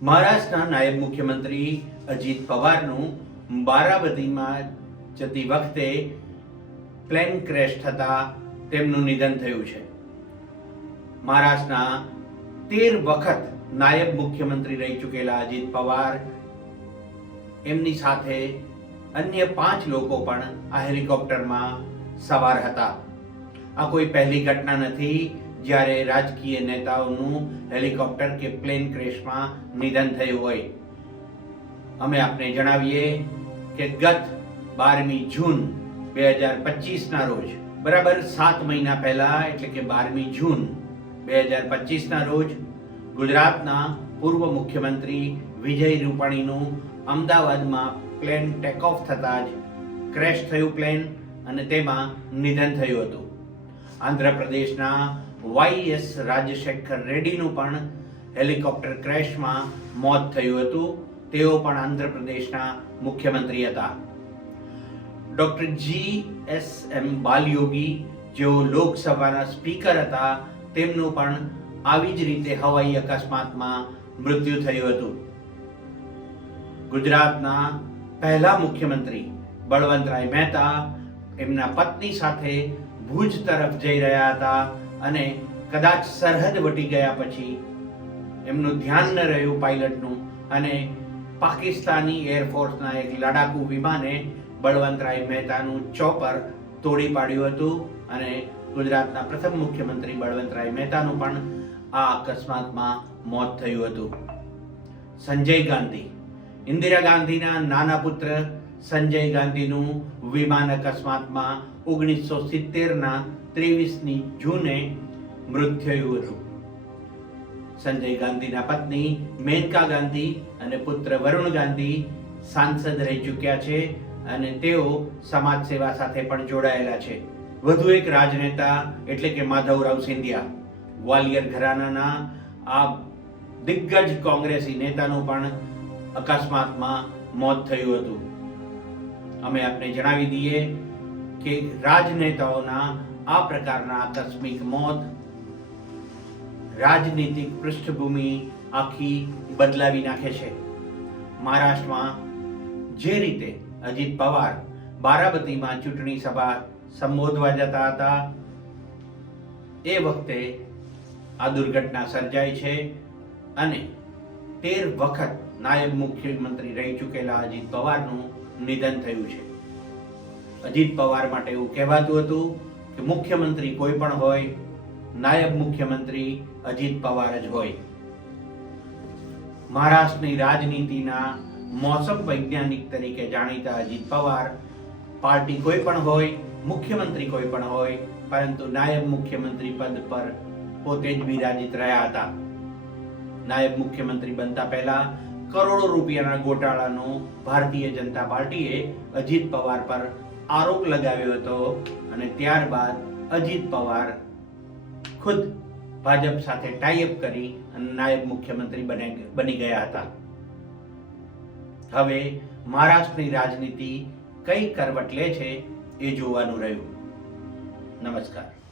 મહારાષ્ટ્રના નાયબ મુખ્યમંત્રી અજીત પવારનું બારાબતીમાં જતી વખતે પ્લેન ક્રેશ થતા તેમનું નિધન થયું છે. મહારાષ્ટ્રના તેર વખત નાયબ મુખ્યમંત્રી રહી ચૂકેલા અજીત પવાર, એમની સાથે અન્ય પાંચ લોકો પણ આ હેલિકોપ્ટરમાં સવાર હતા. આ કોઈ પહેલી ઘટના નથી જ્યારે રાજકીય નેતાઓનું હેલિકોપ્ટર કે પ્લેન ક્રેશમાં નિધન થયું હોય. અમે આપને જણાવીએ કે ગત બારમી જૂન બે હજાર પચીસના રોજ, બરાબર સાત મહિના પહેલા, એટલે કે બારમી જૂન બે હજાર પચીસના રોજ, ગુજરાતના પૂર્વ મુખ્યમંત્રી વિજય રૂપાણીનું અમદાવાદમાં પ્લેન ટેક ઓફ થતાં જ ક્રેશ થયું પ્લેન અને તેમાં નિધન થયું હતું. આંધ્રપ્રદેશના વાય એસ રાજશેખર રેડ્ડીનું પણ હેલિકોપ્ટર ક્રેશમાં મોત થયું હતું. તેઓ પણ આંધ્રપ્રદેશના મુખ્યમંત્રી હતા. ડોક્ટર જી એસ એમ બાલયોગી જેઓ લોકસભાના સ્પીકર હતા, તેમનું પણ આવી જ રીતે હવાઈ અકસ્માતમાં મૃત્યુ થયું હતું. ગુજરાતના પહેલા મુખ્યમંત્રી બળવંતરાય મહેતા, એમના પત્ની સાથે ભુજ તરફ જઈ રહ્યા હતા અને કદાચ સરહદ વટી ગયા પછી એમનું ધ્યાન ન રહ્યું પાયલટનું અને પાકિસ્તાની એરફોર્સના એક લડાકુ વિમાને બળવંતરાય મહેતાનું ચોપર તોડી પાડ્યું હતું અને ગુજરાતના પ્રથમ મુખ્યમંત્રી બળવંતરાય મહેતાનું પણ આ અકસ્માતમાં મોત થયું હતું. સંજય ગાંધી, ઇન્દિરા ગાંધીના નાના પુત્ર સંજય ગાંધીનું વિમાન અકસ્માતમાં ઓગણીસો સિત્તેરના ત્રેવીસની જૂને મૃત્યુ હતું. સંજય ગાંધીના પત્ની મેનકા ગાંધી અને પુત્ર વરુણ ગાંધી સાંસદ રહી ચૂક્યા છે અને તેઓ સમાજ સેવા સાથે પણ જોડાયેલા છે. વધુ એક રાજનેતા એટલે કે માધવરાવ સિંધિયા. ગ્વાલિયર ઘરાનાના આ દિગ્ગજ કોંગ્રેસી નેતાનું પણ અકસ્માતમાં મોત થયું હતું. અમે આપને જણાવી દઈએ કે રાજનેતાઓના આ પ્રકારના આકસ્મિક મોત, રાજનીતિક પૃષ્ઠભૂમિ આખી બદલાવી નાખે છે. મહારાષ્ટ્રમાં જે રીતે અજીત પવાર બારાબતીમાં ચૂંટણી સભા સંબોધવા જતા હતા, એ વખતે આ દુર્ઘટના સર્જાઈ છે અને તેર વખત નાયબ મુખ્યમંત્રી રહી ચૂકેલા અજીત પવારનું નિધન થયું છે. અજીત પવાર માટે એવું કહેવાતું હતું કે મુખ્યમંત્રી કોઈ પણ હોય, નાયબ મુખ્યમંત્રી અજીત પવાર જ હોય. મહારાષ્ટ્રની રાજનીતિના મોસમ વૈજ્ઞાનિક તરીકે જાણીતા અજીત પવાર પાર્ટી કોઈ પણ હોય, મુખ્યમંત્રી કોઈ પણ હોય, પરંતુ નાયબ મુખ્યમંત્રી પદ પર પોતે જ બિરાજિત રહ્યા હતા. નાયબ મુખ્યમંત્રી બનતા પહેલા કરોડો રૂપિયાના ગોટાળાનો ભારતીય જનતા પાર્ટીએ અજીત પવાર પર આરોપ લગાવ્યો હતો અને ત્યારબાદ અજીત પવાર ખુદ ભાજપ સાથે ટાઈઅપ કરી અને નાયબ મુખ્યમંત્રી બને ગયા હતા. હવે મહારાષ્ટ્રની રાજનીતિ કઈ કરવટ લે છે એ જોવાનું રહ્યું. નમસ્કાર.